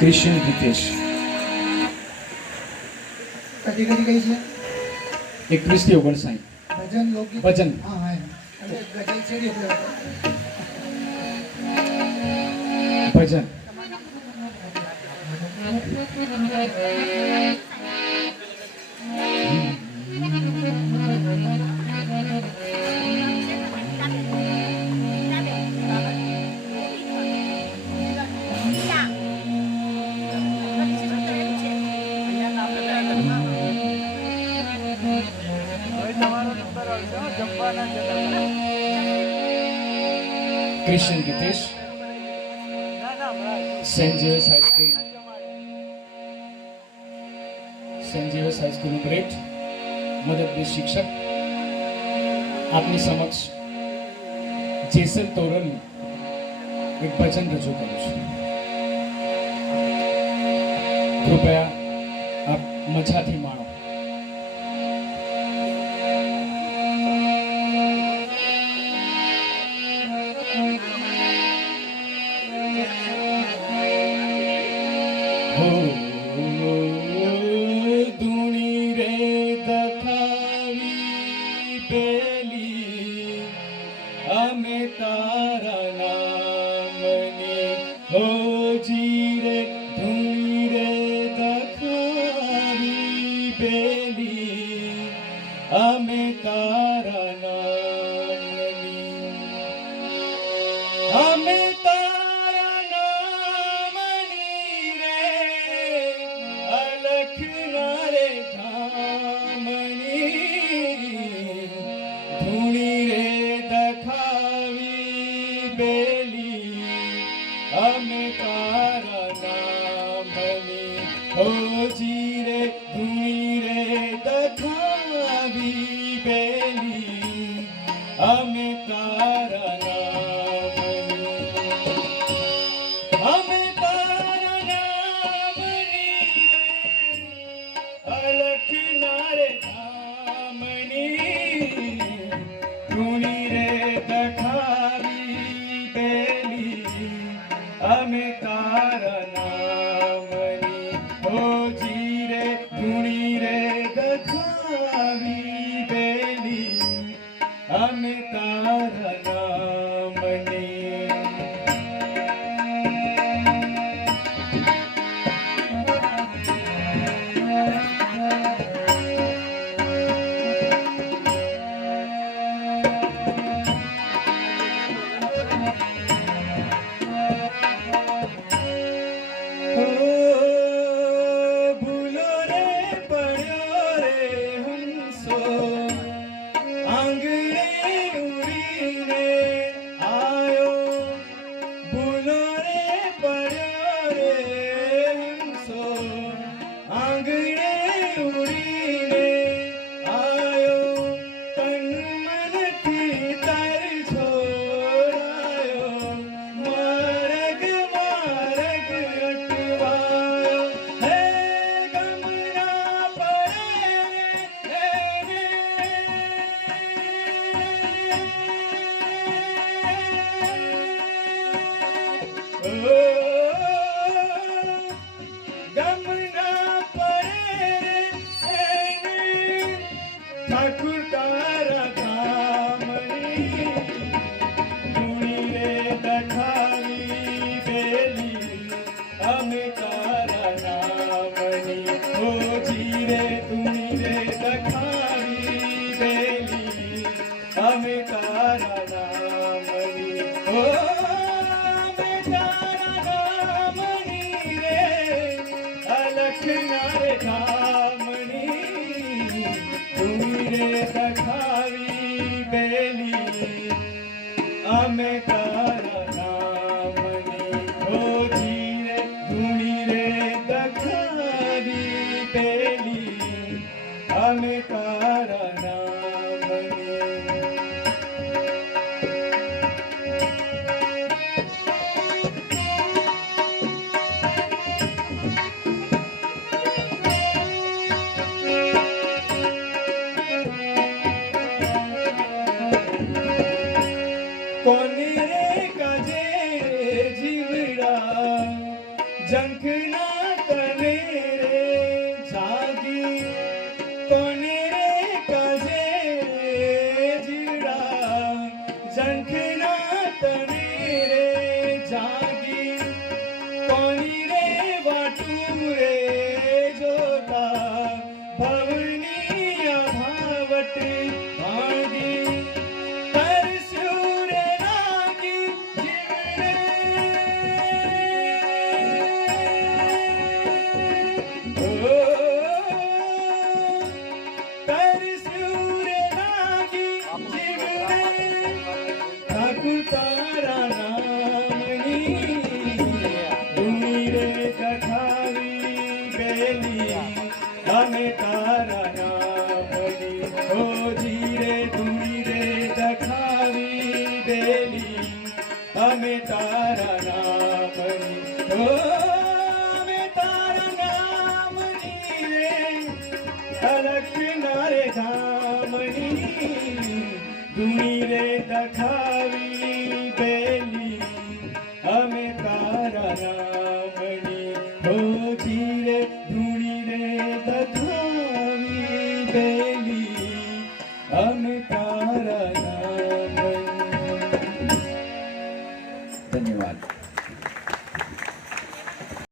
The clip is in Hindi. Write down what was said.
क्रिश्चियन हितेश कधी कधी काही છે एक क्रिस्ती ओगण साई भजन लोकगीत भजन હા હા એટલે ગઝલ છે એટલે भजन Christian Hitesh saint Xavier's high school great मददनीश शिक्षक आपनी समक्ष जेसन तोरण एक भजन रजू करूँ छूं। कृपया आप मजाथी माणो। धूणी रे दखावी पेली अमे तारा नामनी हो जी रे धूणी रे दखावी पेली अमे तारा नामनी अमे अमे तारा नामनी हो जी रे धूणी रे दखावी बेली अमे तारा नामनी अमे तारा नामनी अलख नारे धामनी धूणी रे दखावी बेली अमे तारा नामनी हो जी रे धूणी रे दखावी बेली अमे तारा नामनी ठाकुर तारा धामनी धूणी रे दखावी बेली अमे तारा नामनी हो जी रे धूणी रे दखावी बेली अमे तारा नामनी हो अमे तारा नामनी रे अलख नारे धामनी धूणी रे दखावी बेली अमे तारा नामनी हो जी रे धूणी रे दखावी बेली अमे तारा नामनी कोनी रे काजे તારા નામની ધૂણી રે દખાવી બેલી અમે તારા નામની ઓ ધીરે ધૂણી રે દખાવી બેલી અમે તારા નામની ઓ અમે તારા નામની રે અલખના રે ધામની ધૂણી રે દખાવી બેલી અમે તારા નામની હો ધીરે ધૂણી રે દખાવી બેલી અમે